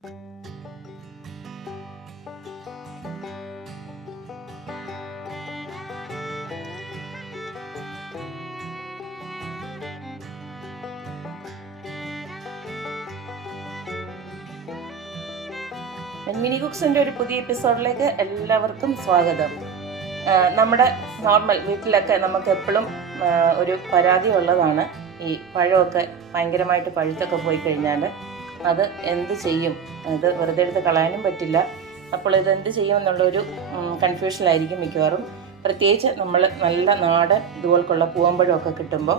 Mini കുക്സിൻ്റെ ഒരു പുതിയ എപ്പിസോഡിലേക്ക് എല്ലാവർക്കും സ്വാഗതം. നമ്മുടെ നോർമൽ വീട്ടിലൊക്കെ നമുക്ക് എപ്പോഴും ഒരു പരാതി ഉള്ളതാണ്, ഈ പഴമൊക്കെ ഭയങ്കരമായിട്ട് പഴുത്തൊക്കെ പോയി കഴിഞ്ഞാൽ അത് എന്ത് ചെയ്യും, ഇത് വെറുതെ എടുത്ത് കളയാനും പറ്റില്ല. അപ്പോൾ ഇതെന്ത് ചെയ്യും എന്നുള്ളൊരു കൺഫ്യൂഷനിലായിരിക്കും മിക്കവാറും. പ്രത്യേകിച്ച് നമ്മൾ നല്ല നാടൻ ഇതുപോലുള്ള പൂവമ്പഴമൊക്കെ കിട്ടുമ്പോൾ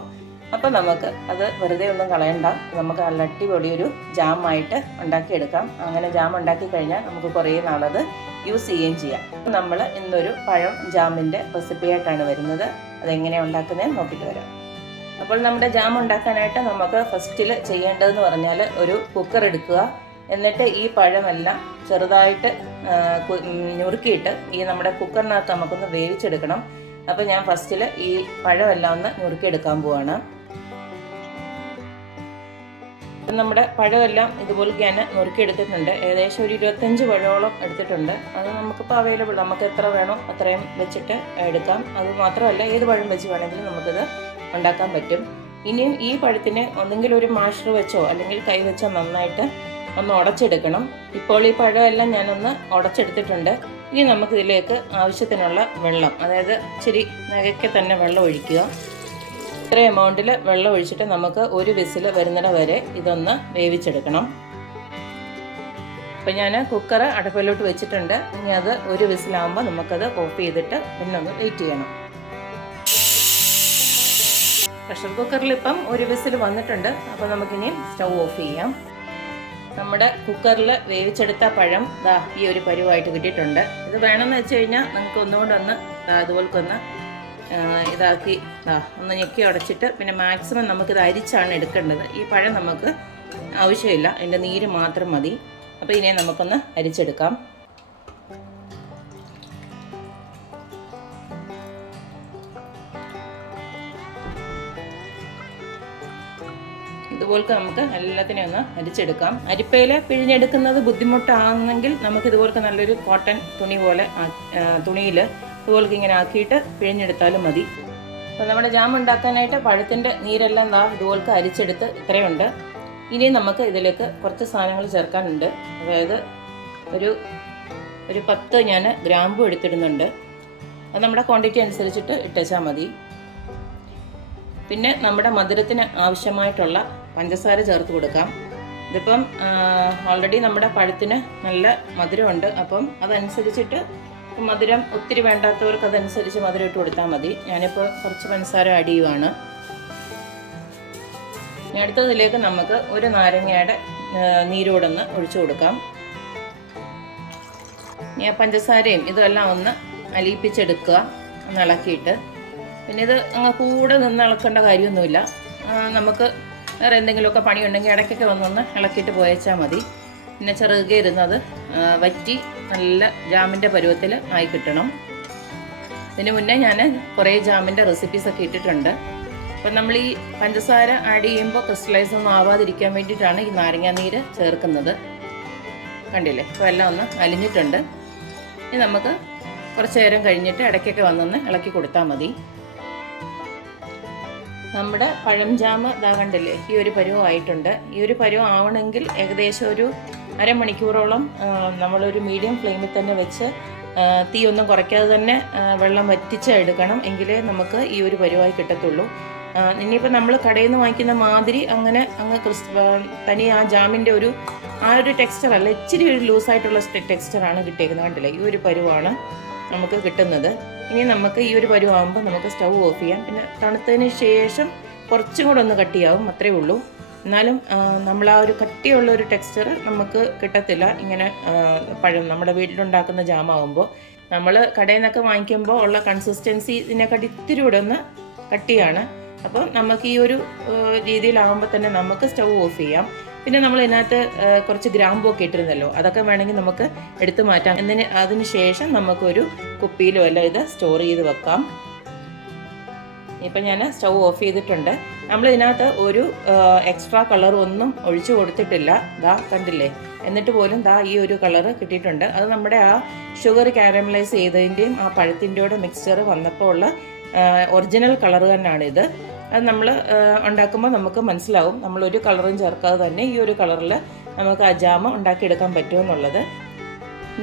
അപ്പോൾ നമുക്ക് അത് വെറുതെ ഒന്നും കളയണ്ട, നമുക്ക് നല്ല അടിപൊളിയൊരു ജാമായിട്ട് ഉണ്ടാക്കിയെടുക്കാം. അങ്ങനെ ജാം ഉണ്ടാക്കി കഴിഞ്ഞാൽ നമുക്ക് കുറേ നാളത് യൂസ് ചെയ്യുകയും ചെയ്യാം. നമ്മൾ ഇന്നൊരു പഴം ജാമിൻ്റെ റെസിപ്പിയായിട്ടാണ് വരുന്നത്. അതെങ്ങനെയാണ് ഉണ്ടാക്കുന്നതെന്ന് നോക്കിയിട്ട് വരാം. അപ്പോൾ നമ്മുടെ ജാം ഉണ്ടാക്കാനായിട്ട് നമുക്ക് ഫസ്റ്റിൽ ചെയ്യേണ്ടതെന്ന് പറഞ്ഞാൽ ഒരു കുക്കർ എടുക്കുക. എന്നിട്ട് ഈ പഴമെല്ലാം ചെറുതായിട്ട് ഞുറുക്കിയിട്ട് ഈ നമ്മുടെ കുക്കറിനകത്ത് നമുക്കൊന്ന് വേവിച്ചെടുക്കണം. അപ്പോൾ ഞാൻ ഫസ്റ്റിൽ ഈ പഴമെല്ലാം ഒന്ന് ഞുറുക്കിയെടുക്കാൻ പോവാണ്. നമ്മുടെ പഴമെല്ലാം ഇതുപോലെ ഞാൻ നുറുക്കിയെടുത്തിട്ടുണ്ട്. ഏകദേശം ഒരു 25 പഴമോളം എടുത്തിട്ടുണ്ട്. അത് നമുക്കിപ്പോൾ അവൈലബിൾ, നമുക്ക് എത്ര വേണോ അത്രയും വെച്ചിട്ട് എടുക്കാം. അത് മാത്രമല്ല ഏത് പഴം വെച്ച് വേണമെങ്കിലും നമുക്കിത് ഉണ്ടാക്കാൻ പറ്റും. ഇനിയും ഈ പഴത്തിന് ഒന്നെങ്കിൽ ഒരു മാഷർ വെച്ചോ അല്ലെങ്കിൽ കൈ വെച്ചോ നന്നായിട്ട് ഒന്ന് ഉടച്ചെടുക്കണം. ഇപ്പോൾ ഈ പഴമെല്ലാം ഞാനൊന്ന് ഉടച്ചെടുത്തിട്ടുണ്ട്. ഇനി നമുക്കിതിലേക്ക് ആവശ്യത്തിനുള്ള വെള്ളം, അതായത് ഇച്ചിരി നകയ്ക്ക് തന്നെ വെള്ളം ഒഴിക്കുക. ഇത്ര എമൗണ്ടിൽ വെള്ളം ഒഴിച്ചിട്ട് നമുക്ക് ഒരു വിസിൽ വരുന്നിട വരെ ഇതൊന്ന് വേവിച്ചെടുക്കണം. അപ്പം ഞാൻ കുക്കർ അടുപ്പിലോട്ട് വെച്ചിട്ടുണ്ട്. ഇനി അത് ഒരു വിസിലാകുമ്പോൾ നമുക്കത് ഓഫ് ചെയ്തിട്ട് പിന്നെ ഒന്ന് വെയിറ്റ് ചെയ്യണം. പ്രഷർ കുക്കറിൽ ഇപ്പം ഒരു വിസിൽ വന്നിട്ടുണ്ട്. അപ്പോൾ നമുക്കിനി സ്റ്റൗ ഓഫ് ചെയ്യാം. നമ്മുടെ കുക്കറിൽ വേവിച്ചെടുത്ത പഴം ഈ ഒരു പരുവായിട്ട് കിട്ടിയിട്ടുണ്ട്. ഇത് വേണമെന്ന് വെച്ച് കഴിഞ്ഞാൽ നമുക്ക് ഒന്നുകൊണ്ട് ഒന്ന് അതുപോൽക്കൊന്ന് ഇതാക്കി ഒന്ന് ഞെക്കി ഉടച്ചിട്ട് പിന്നെ മാക്സിമം നമുക്കിത് അരിച്ചാണ് എടുക്കേണ്ടത്. ഈ പഴം നമുക്ക് ആവശ്യമില്ല, അതിൻ്റെ നീര് മാത്രം മതി. അപ്പോൾ ഇനി നമുക്കൊന്ന് അരിച്ചെടുക്കാം. ഇതുപോലത്തെ നമുക്ക് എല്ലാത്തിനെയും ഒന്ന് അരിച്ചെടുക്കാം. അരിപ്പയിൽ പിഴിഞ്ഞെടുക്കുന്നത് ബുദ്ധിമുട്ടാണെങ്കിൽ നമുക്ക് ഇതുപോലത്തെ നല്ലൊരു കോട്ടൺ തുണി പോലെ തുണിയിൽ ഇതുപോലത്തെ ഇങ്ങനെ ആക്കിയിട്ട് പിഴിഞ്ഞെടുത്താലും മതി. അപ്പോൾ നമ്മുടെ ജാം ഉണ്ടാക്കാനായിട്ട് പഴത്തിൻ്റെ നീരെല്ലാം ഇതുപോലത്തെ അരിച്ചെടുത്ത് ഇത്രയുണ്ട്. ഇനി നമുക്ക് ഇതിലേക്ക് കുറച്ച് സാധനങ്ങൾ ചേർക്കാനുണ്ട്. അതായത് ഒരു 10 ഞാൻ ഗ്രാമ്പു എടുത്തിടുന്നുണ്ട്. അത് നമ്മുടെ ക്വാണ്ടിറ്റി അനുസരിച്ചിട്ട് ഇട്ടേച്ചാൽ മതി. പിന്നെ നമ്മുടെ മധുരത്തിന് ആവശ്യമായിട്ടുള്ള പഞ്ചസാര ചേർത്ത് കൊടുക്കാം. ഇതിപ്പം ഓൾറെഡി നമ്മുടെ പഴത്തിന് നല്ല മധുരമുണ്ട്. അപ്പം അതനുസരിച്ചിട്ട് മധുരം ഒത്തിരി വേണ്ടാത്തവർക്ക് അതനുസരിച്ച് മധുരം ഇട്ട് കൊടുത്താൽ മതി. ഞാനിപ്പോൾ കുറച്ച് പഞ്ചസാര ആഡ് ചെയ്യുവാണ്. ഇനി അടുത്തതിലേക്ക് നമുക്ക് ഒരു നാരങ്ങയുടെ നീരോടൊന്ന് ഒഴിച്ചു കൊടുക്കാം. ഇനി പഞ്ചസാരയും ഇതെല്ലാം ഒന്ന് അലിയിപ്പിച്ചെടുക്കുക, ഒന്ന് ഇളക്കിയിട്ട്. പിന്നെ ഇത് അങ്ങ് കൂടെ നിന്ന് ഇളക്കേണ്ട കാര്യമൊന്നുമില്ല. നമുക്ക് വേറെ എന്തെങ്കിലുമൊക്കെ പണിയുണ്ടെങ്കിൽ ഇടയ്ക്കൊക്കെ വന്നൊന്ന് ഇളക്കിയിട്ട് പോയച്ചാൽ മതി. പിന്നെ ചെറുകെ ഇരുന്നത് വറ്റി നല്ല ജാമിൻ്റെ പരുവത്തിൽ ആയി കിട്ടണം. ഇതിന് മുന്നേ ഞാൻ കുറേ ജാമിൻ്റെ റെസിപ്പീസൊക്കെ ഇട്ടിട്ടുണ്ട്. അപ്പം നമ്മൾ ഈ പഞ്ചസാര ആഡ് ചെയ്യുമ്പോൾ ക്രിസ്റ്റലൈസ് ഒന്നും ആവാതിരിക്കാൻ വേണ്ടിയിട്ടാണ് ഈ നാരങ്ങാ നീര് ചേർക്കുന്നത്. കണ്ടില്ലേ, അപ്പോൾ എല്ലാം ഒന്ന് അലിഞ്ഞിട്ടുണ്ട്. ഇനി നമുക്ക് കുറച്ച് നേരം കഴിഞ്ഞിട്ട് ഇടയ്ക്കൊക്കെ വന്നൊന്ന് ഇളക്കി കൊടുത്താൽ മതി. നമ്മുടെ പഴം ജാമ് കണ്ടില്ലേ, ഈ ഒരു പരുവമായിട്ടുണ്ട്. ഈ ഒരു പരുവം ആവണമെങ്കിൽ ഏകദേശം ഒരു അരമണിക്കൂറോളം നമ്മളൊരു മീഡിയം ഫ്ലെയിമിൽ തന്നെ വെച്ച് തീ ഒന്നും കുറയ്ക്കാതെ തന്നെ വെള്ളം വറ്റിച്ച് എടുക്കണം. എങ്കിലേ നമുക്ക് ഈ ഒരു പരുവായി കിട്ടത്തുള്ളൂ. ഇനിയിപ്പോൾ നമ്മൾ കടയിൽ നിന്ന് വാങ്ങിക്കുന്ന മാതിരി അങ്ങ് തനി ആ ജാമിൻ്റെ ഒരു ടെക്സ്ചർ അല്ല, ഇച്ചിരി ഒരു ലൂസായിട്ടുള്ള ടെക്സ്ചറാണ് കിട്ടിയേക്കുന്നത്. കണ്ടില്ലേ, ഈ ഒരു പരുവാണ് നമുക്ക് കിട്ടുന്നത്. ഇനി നമുക്ക് ഈ ഒരു പരുവാകുമ്പോൾ നമുക്ക് സ്റ്റൗ ഓഫ് ചെയ്യാം. പിന്നെ തണുത്തതിന് ശേഷം കുറച്ചും കൂടെ ഒന്ന് കട്ടിയാവും, അത്രയേ ഉള്ളൂ. എന്നാലും നമ്മൾ ആ ഒരു കട്ടിയുള്ള ഒരു ടെക്സ്ചർ നമുക്ക് കിട്ടത്തില്ല ഇങ്ങനെ പഴം നമ്മുടെ വീട്ടിലുണ്ടാക്കുന്ന ജാമാകുമ്പോൾ. നമ്മൾ കടയിൽ നിന്നൊക്കെ വാങ്ങിക്കുമ്പോൾ ഉള്ള കൺസിസ്റ്റൻസി ഇതിനെക്കാട്ടി ഇത്തിരി കൂടെ ഒന്ന് കട്ടിയാണ്. അപ്പം നമുക്ക് ഈ ഒരു രീതിയിലാകുമ്പോൾ തന്നെ നമുക്ക് സ്റ്റൗ ഓഫ് ചെയ്യാം. പിന്നെ നമ്മൾ ഇതിനകത്ത് കുറച്ച് ഗ്രാമ്പൊക്കെ ഇട്ടിരുന്നല്ലോ, അതൊക്കെ വേണമെങ്കിൽ നമുക്ക് എടുത്തു മാറ്റാം. അതിന് ശേഷം നമുക്കൊരു കുപ്പിയിലോ എല്ലാം ഇത് സ്റ്റോർ ചെയ്ത് വെക്കാം. ഇപ്പം ഞാൻ സ്റ്റൗ ഓഫ് ചെയ്തിട്ടുണ്ട്. നമ്മൾ ഇതിനകത്ത് ഒരു എക്സ്ട്രാ കളർ ഒന്നും ഒഴിച്ചു കൊടുത്തിട്ടില്ല. ദാ കണ്ടില്ലേ, എന്നിട്ട് പോലും ദാ ഈ ഒരു കളറ് കിട്ടിയിട്ടുണ്ട്. അത് നമ്മുടെ ആ ഷുഗർ കാരമലൈസ് ചെയ്തതിൻ്റെയും ആ പഴത്തിൻ്റെയോടെ മിക്സ്ചർ വന്നപ്പോൾ ഉള്ള ഒറിജിനൽ കളർ തന്നെയാണിത്. അത് നമ്മൾ ഉണ്ടാക്കുമ്പോൾ നമുക്ക് മനസ്സിലാവും നമ്മളൊരു കളറും ചേർക്കാതെ തന്നെ ഈ ഒരു കളറിൽ നമുക്ക് ആ ജാം ഉണ്ടാക്കിയെടുക്കാൻ പറ്റുമെന്നുള്ളത്.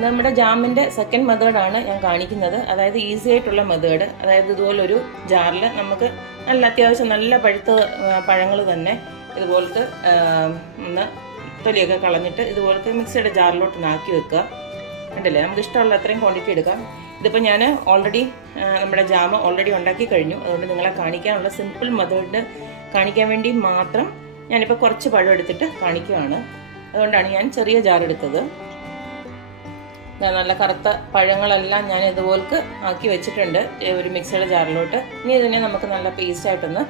നമ്മുടെ ജാമിൻ്റെ സെക്കൻഡ് മെത്തേഡാണ് ഞാൻ കാണിക്കുന്നത്. അതായത് ഈസി ആയിട്ടുള്ള മെത്തേഡ്. അതായത് ഇതുപോലൊരു ജാറിൽ നമുക്ക് അത്യാവശ്യം നല്ല പഴുത്ത പഴങ്ങൾ തന്നെ ഇതുപോലത്തെ ഒന്ന് തൊലിയൊക്കെ കളഞ്ഞിട്ട് ഇതുപോലത്തെ മിക്സിയുടെ ജാറിലോട്ട് നാക്കി വെക്കുക. കണ്ടില്ലേ, നമുക്ക് ഇഷ്ടമുള്ള അത്രയും ക്വാണ്ടിറ്റി എടുക്കാം. ഇതിപ്പോൾ ഞാൻ ഓൾറെഡി നമ്മുടെ ജാം ഓൾറെഡി ഉണ്ടാക്കി കഴിഞ്ഞു. അതുകൊണ്ട് നിങ്ങളെ കാണിക്കാനുള്ള സിമ്പിൾ മെത്തേഡ് കാണിക്കാൻ വേണ്ടി മാത്രം ഞാനിപ്പോൾ കുറച്ച് പഴം എടുത്തിട്ട് കാണിക്കുകയാണ്. അതുകൊണ്ടാണ് ഞാൻ ചെറിയ ജാർ എടുത്തത്. നല്ല കറുത്ത പഴങ്ങളെല്ലാം ഞാൻ ഇതുപോലക്ക് ആക്കി വെച്ചിട്ടുണ്ട് ഒരു മിക്സിയുടെ ജാറിലോട്ട്. ഇനി ഇതിനെ നമുക്ക് നല്ല പേസ്റ്റായിട്ടൊന്ന്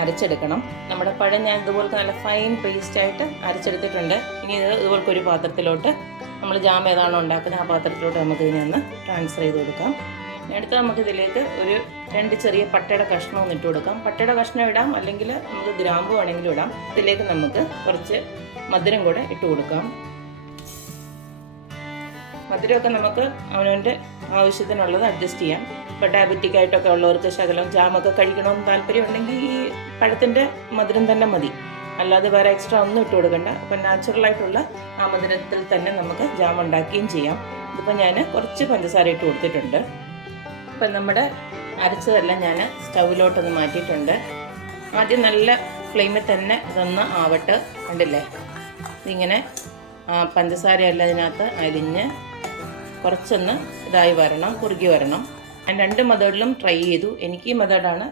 അരച്ചെടുക്കണം. നമ്മുടെ പഴം ഞാൻ ഇതുപോലത്തെ നല്ല ഫൈൻ പേസ്റ്റായിട്ട് അരച്ചെടുത്തിട്ടുണ്ട്. ഇനി ഇത് ഇതുപോലത്തെ ഒരു പാത്രത്തിലോട്ട് നമ്മൾ ജാം ഏതാണോ ഉണ്ടാക്കുന്നത് ആ പാത്രത്തിലോട്ട് നമുക്ക് ഇതിനെ ഒന്ന് ട്രാൻസ്ഫർ ചെയ്ത് കൊടുക്കാം. അടുത്ത് നമുക്കിതിലേക്ക് ഒരു 2 ചെറിയ പട്ടയുടെ കഷ്ണം ഒന്ന് ഇട്ട് കൊടുക്കാം. പട്ടയുടെ കഷ്ണം ഇടാം, അല്ലെങ്കിൽ നമുക്ക് ഗ്രാമ്പു വേണമെങ്കിലും ഇടാം. ഇതിലേക്ക് നമുക്ക് കുറച്ച് മധുരം കൂടെ ഇട്ട് കൊടുക്കാം. മധുരമൊക്കെ നമുക്ക് അവനവൻ്റെ ആവശ്യത്തിനുള്ളത് അഡ്ജസ്റ്റ് ചെയ്യാം. ഇപ്പോൾ ഡയബറ്റിക് ആയിട്ടൊക്കെ ഉള്ളവർക്ക് ശകലം ജാമൊക്കെ കഴിക്കണമെന്ന് താല്പര്യം ഉണ്ടെങ്കിൽ ഈ പഴത്തിൻ്റെ മധുരം തന്നെ മതി, അല്ലാതെ വേറെ എക്സ്ട്രാ ഒന്നും ഇട്ട് കൊടുക്കണ്ട. അപ്പം നാച്ചുറലായിട്ടുള്ള ആ മധുരത്തിൽ തന്നെ നമുക്ക് ജാം ഉണ്ടാക്കുകയും ചെയ്യാം. ഇതിപ്പോൾ ഞാൻ കുറച്ച് പഞ്ചസാര ഇട്ട് കൊടുത്തിട്ടുണ്ട്. ഇപ്പം നമ്മുടെ അരച്ചതെല്ലാം ഞാൻ സ്റ്റൗവിലോട്ടൊന്ന് മാറ്റിയിട്ടുണ്ട്. ആദ്യം നല്ല ഫ്ലെയിമിൽ തന്നെ ഇതൊന്ന് ആവട്ടെ. കണ്ടില്ലേ, ഇതിങ്ങനെ പഞ്ചസാരയെല്ലാം ഇതിനകത്ത് അരിഞ്ഞ് കുറച്ചൊന്ന് ഇതായി വരണം, കുറുകി വരണം. ഞാൻ 2 മെത്തേഡിലും ട്രൈ ചെയ്തു. എനിക്ക് ഈ മെത്തേഡാണ്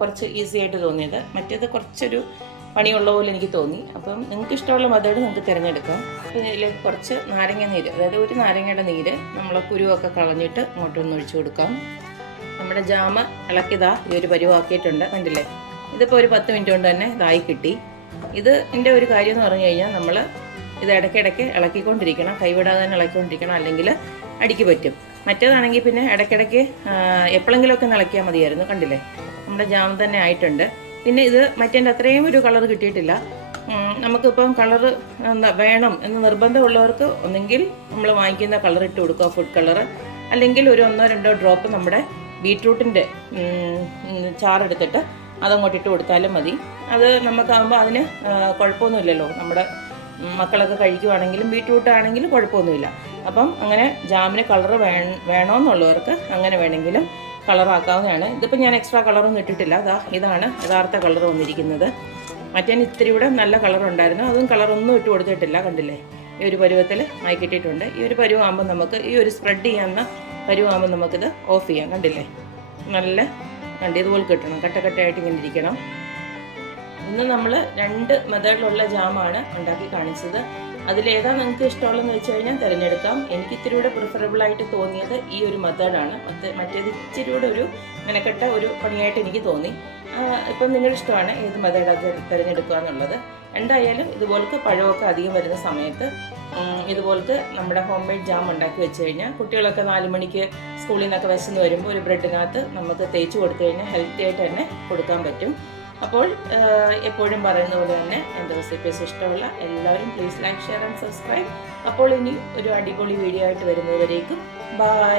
കുറച്ച് ഈസി ആയിട്ട് തോന്നിയത്. മറ്റേത് കുറച്ചൊരു പണിയുള്ള പോലെ എനിക്ക് തോന്നി. അപ്പം നിങ്ങൾക്ക് ഇഷ്ടമുള്ള മെത്തേഡ് നിങ്ങൾക്ക് തിരഞ്ഞെടുക്കാം. അപ്പോൾ ഇതിലേക്ക് കുറച്ച് നാരങ്ങ നീര്, അതായത് ഒരു നാരങ്ങയുടെ നീര് നമ്മൾ കുരുവൊക്കെ കളഞ്ഞിട്ട് അങ്ങോട്ടൊന്ന് ഒഴിച്ചു കൊടുക്കാം. നമ്മുടെ ജാമ ഇളക്കിതാ ഈ ഒരു പരുവാക്കിയിട്ടുണ്ട്. കണ്ടില്ലേ, ഇതിപ്പോൾ ഒരു 10 മിനിറ്റ് കൊണ്ട് തന്നെ ഇതായി കിട്ടി. ഇതിൻ്റെ ഒരു കാര്യം എന്ന് പറഞ്ഞു കഴിഞ്ഞാൽ നമ്മൾ ഇത് ഇടയ്ക്കിടയ്ക്ക് ഇളക്കിക്കൊണ്ടിരിക്കണം, കൈവിടാതെ തന്നെ ഇളക്കിക്കൊണ്ടിരിക്കണം, അല്ലെങ്കിൽ അടിക്ക് പറ്റും. മറ്റേതാണെങ്കിൽ പിന്നെ ഇടയ്ക്കിടയ്ക്ക് എപ്പോഴെങ്കിലുമൊക്കെ ഇളക്കിയാൽ മതിയായിരുന്നു. കണ്ടില്ലേ, നമ്മുടെ ജാം തന്നെ ആയിട്ടുണ്ട്. പിന്നെ ഇത് മറ്റേൻ്റെ അത്രയും ഒരു കളർ കിട്ടിയിട്ടില്ല. നമുക്കിപ്പം കളറ് വേണം എന്ന് നിർബന്ധമുള്ളവർക്ക് ഒന്നെങ്കിൽ നമ്മൾ വാങ്ങിക്കുന്ന കളർ ഇട്ട് കൊടുക്കുക, ഫുഡ് കളർ, അല്ലെങ്കിൽ ഒരു 1-2 ഡ്രോപ്പ് നമ്മുടെ ബീട്രൂട്ടിൻ്റെ ചാറെടുത്തിട്ട് അതങ്ങോട്ട് ഇട്ട് കൊടുത്താലും മതി. അത് നമുക്കാകുമ്പോൾ അതിന് കുഴപ്പമൊന്നുമില്ലല്ലോ. നമ്മുടെ മക്കളൊക്കെ കഴിക്കുവാണെങ്കിലും ബീട്രൂട്ട് ആണെങ്കിലും കുഴപ്പമൊന്നുമില്ല. അപ്പം അങ്ങനെ ജാമിന് കളർ വേണമെന്നുള്ളവർക്ക് അങ്ങനെ വേണമെങ്കിലും കളറാക്കാവുന്നതാണ്. ഇതിപ്പോൾ ഞാൻ എക്സ്ട്രാ കളറൊന്നും ഇട്ടിട്ടില്ല. ഇതാണ് യഥാർത്ഥ കളർ വന്നിരിക്കുന്നത്. മറ്റേ ഇത്തിരി കൂടെ നല്ല കളറുണ്ടായിരുന്നു, അതും കളറൊന്നും ഇട്ട് കൊടുത്തിട്ടില്ല. കണ്ടില്ലേ, ഈ ഒരു പരുവത്തിൽ ആയി കിട്ടിയിട്ടുണ്ട്. ഈ ഒരു പരുവാകുമ്പോൾ നമുക്ക് ഈ ഒരു സ്പ്രെഡ് ചെയ്യാവുന്ന പരുവാകുമ്പോൾ നമുക്കിത് ഓഫ് ചെയ്യാം. കണ്ടില്ലേ, നല്ല ഇതുപോലെ കിട്ടണം, കട്ടക്കട്ടയായിട്ട് ഇങ്ങനെ ഇരിക്കണം. ഇന്ന് നമ്മൾ 2 മെത്തേഡിലുള്ള ജാമാണ് ഉണ്ടാക്കി കാണിച്ചത്. അതിലേതാ നിങ്ങൾക്ക് ഇഷ്ടമുള്ളതെന്ന് വെച്ച് കഴിഞ്ഞാൽ തിരഞ്ഞെടുക്കാം. എനിക്ക് ഇത്തിരി കൂടെ പ്രിഫറബിൾ ആയിട്ട് തോന്നിയത് ഈ ഒരു മെത്തേഡാണ്. മറ്റേത് ഇച്ചിരി കൂടെ ഒരു മെനക്കെട്ട ഒരു പണിയായിട്ട് എനിക്ക് തോന്നി. ഇപ്പം നിങ്ങളുടെ ഇഷ്ടമാണ് ഏത് മെത്തേഡ് അത് തിരഞ്ഞെടുക്കുക എന്നുള്ളത്. എന്തായാലും ഇതുപോലത്തെ പഴമൊക്കെ അധികം വരുന്ന സമയത്ത് ഇതുപോലത്തെ നമ്മുടെ ഹോം മെയ്ഡ് ജാം ഉണ്ടാക്കി വെച്ച് കഴിഞ്ഞാൽ കുട്ടികളൊക്കെ 4 മണിക്ക് സ്കൂളിൽ നിന്നൊക്കെ വിശന്ന് വരുമ്പോൾ ഒരു ബ്രെഡിനകത്ത് നമുക്ക് തേച്ച് കൊടുത്തു കഴിഞ്ഞാൽ ഹെൽത്തി ആയിട്ട് തന്നെ കൊടുക്കാൻ പറ്റും. അപ്പോൾ എപ്പോഴും പറയുന്ന പോലെ തന്നെ എൻ്റെ റെസിപ്പീസ് ഇഷ്ടമുള്ള എല്ലാവരും please like, share and subscribe. അപ്പോൾ ഇനി ഒരു അടിപൊളി വീഡിയോ ആയിട്ട് വരുന്നതുവരേക്കും ബൈ.